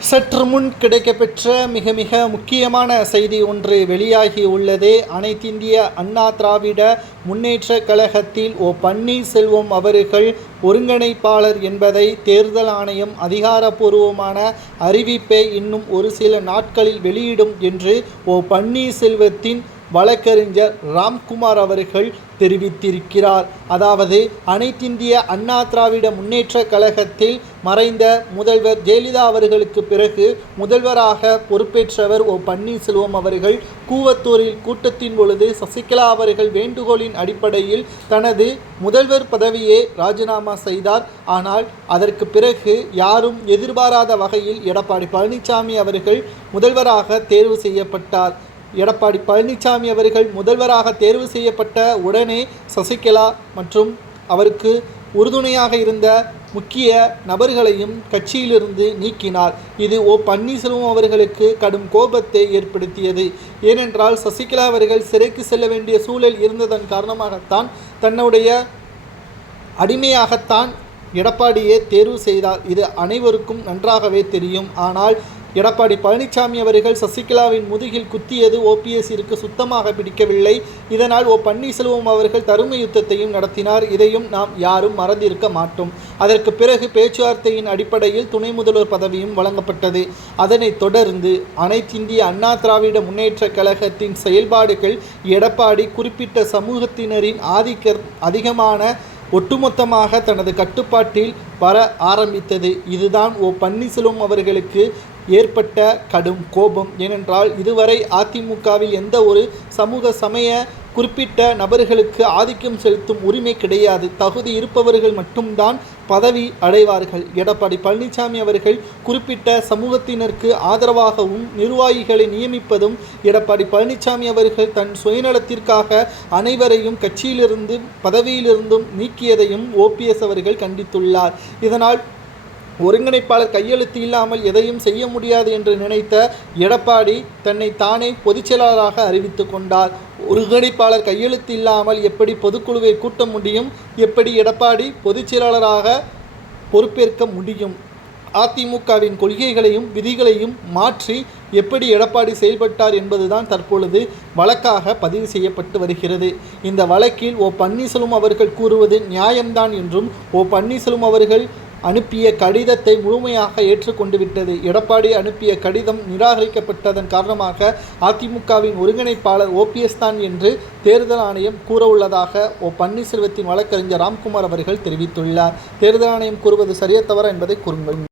சற்று முன் கிடைக்கப்பெற்ற மிக மிக முக்கியமான செய்தி ஒன்று வெளியாகி உள்ளது அனைத்திந்திய அண்ணா திராவிட முன்னேற்ற கழகத்தில் ஓ பன்னீர்செல்வம் அவர்கள் ஒருங்கிணைப்பாளர் என்பதை தேர்தல் ஆணையம் அதிகாரப்பூர்வமான அறிவிப்பை இன்னும் ஒரு சில நாட்களில் வெளியிடும் என்று ஓ பன்னீர்செல்வத்தின் வழக்கறிஞர் ராம்குமார் அவர்கள் தெரிவித்திருக்கிறார். அதாவது அனைத்திந்திய அண்ணா திராவிட முன்னேற்ற கழகத்தில் மறைந்த முதல்வர் ஜெயலலிதா அவர்களுக்கு பிறகு முதல்வராக பொறுப்பேற்றவர் ஓ பன்னீர்செல்வம் அவர்கள். கூவத்தூரில் கூட்டத்தின் பொழுது சசிகலா அவர்கள் வேண்டுகோளின் அடிப்படையில் தனது முதல்வர் பதவியை ராஜினாமா செய்தார். ஆனால் அதற்கு பிறகு யாரும் எதிர்பாராத வகையில் எடப்பாடி பழனிசாமி அவர்கள் முதல்வராக தேர்வு செய்யப்பட்டார். எடப்பாடி பழனிசாமி அவர்கள் முதல்வராக தேர்வு செய்யப்பட்ட உடனே சசிகலா மற்றும் அவருக்கு உறுதுணையாக இருந்த முக்கிய நபர்களையும் கட்சியிலிருந்து நீக்கினார். இது ஓ பன்னீர்செல்வம் அவர்களுக்கு கடும் கோபத்தை ஏற்படுத்தியது. ஏனென்றால் சசிகலா அவர்கள் சிறைக்கு செல்ல வேண்டிய சூழல் இருந்ததன் காரணமாகத்தான் தன்னுடைய அடிமையாகத்தான் எடப்பாடியே தேர்வு செய்தார். இது அனைவருக்கும் நன்றாகவே தெரியும். ஆனால் எடப்பாடி பழனிசாமி அவர்கள் சசிகலாவின் முதுகில் குத்தியது ஓபிஎஸ்ஸிற்கு சுத்தமாக பிடிக்கவில்லை. இதனால் ஓ பன்னீர்செல்வம் அவர்கள் தருமை யுத்தத்தையும் நடத்தினார். இதையும் நாம் யாரும் மறந்திருக்க மாட்டோம். அதற்கு பிறகு பேச்சுவார்த்தையின் அடிப்படையில் துணை முதல்வர் பதவியும் வழங்கப்பட்டது. அதனைத் தொடர்ந்து அனைத்திந்திய அண்ணா திராவிட முன்னேற்ற கழகத்தின் செயல்பாடுகள் எடப்பாடி குறிப்பிட்ட சமூகத்தினரின் ஆதிக்க அதிகமான ஒட்டுமொத்தமாக தனது கட்டுப்பாட்டில் வர ஆரம்பித்தது. இதுதான் ஓ பன்னீர்செல்வம் அவர்களுக்கு ஏற்பட்ட கடும் கோபம். ஏனென்றால் இதுவரை அதிமுகவில் எந்த ஒரு சமூக சமய குறிப்பிட்ட நபர்களுக்கு ஆதிக்கம் செலுத்தும் உரிமை கிடையாது. தகுதி இருப்பவர்கள் மட்டும்தான் பதவி அடைவார்கள். எடப்பாடி பழனிசாமி அவர்கள் குறிப்பிட்ட சமூகத்தினருக்கு ஆதரவாகவும் நிர்வாகிகளை நியமிப்பதும் எடப்பாடி பழனிசாமி அவர்கள் தன் சுயநலத்திற்காக அனைவரையும் கட்சியிலிருந்து பதவியிலிருந்தும் நீக்கியதையும் ஓபிஎஸ் அவர்கள் கண்டித்துள்ளார். இதனால் ஒருங்கிணைப்பாளர் கையெழுத்து இல்லாமல் எதையும் செய்ய முடியாது என்று நினைத்த எடப்பாடி தன்னை தானே பொதுச்செயலாளராக அறிவித்து கொண்டார். ஒருங்கிணைப்பாளர் கையெழுத்து இல்லாமல் எப்படி பொதுக்குழுவை கூட்ட முடியும்? எப்படி எடப்பாடி பொதுச்செயலாளராக பொறுப்பேற்க முடியும்? அதிமுகவின் கொள்கைகளையும் விதிகளையும் மாற்றி எப்படி எடப்பாடி செயல்பட்டார் என்பதுதான் தற்பொழுது வழக்காக பதிவு செய்யப்பட்டு வருகிறது. இந்த வழக்கில் ஓ பன்னீர்செல்வம் அவர்கள் கூறுவது நியாயம்தான் என்றும் ஓ பன்னீர்செல்வம் அவர்கள் அனுப்பிய கடிதத்தை முழுமையாக ஏற்றுக்கொண்டு விட்டது எடப்பாடி அனுப்பிய கடிதம் நிராகரிக்கப்பட்டதன் காரணமாக அதிமுகவின் ஒருங்கிணைப்பாளர் ஓபிஎஸ் தான் என்று தேர்தல் ஆணையம் கூறவுள்ளதாக ஓ பன்னீர்செல்வத்தின் வழக்கறிஞர் ராம்குமார் அவர்கள் தெரிவித்துள்ளார். தேர்தல் ஆணையம் கூறுவது சரிய தவறா என்பதை கூறுங்கள்.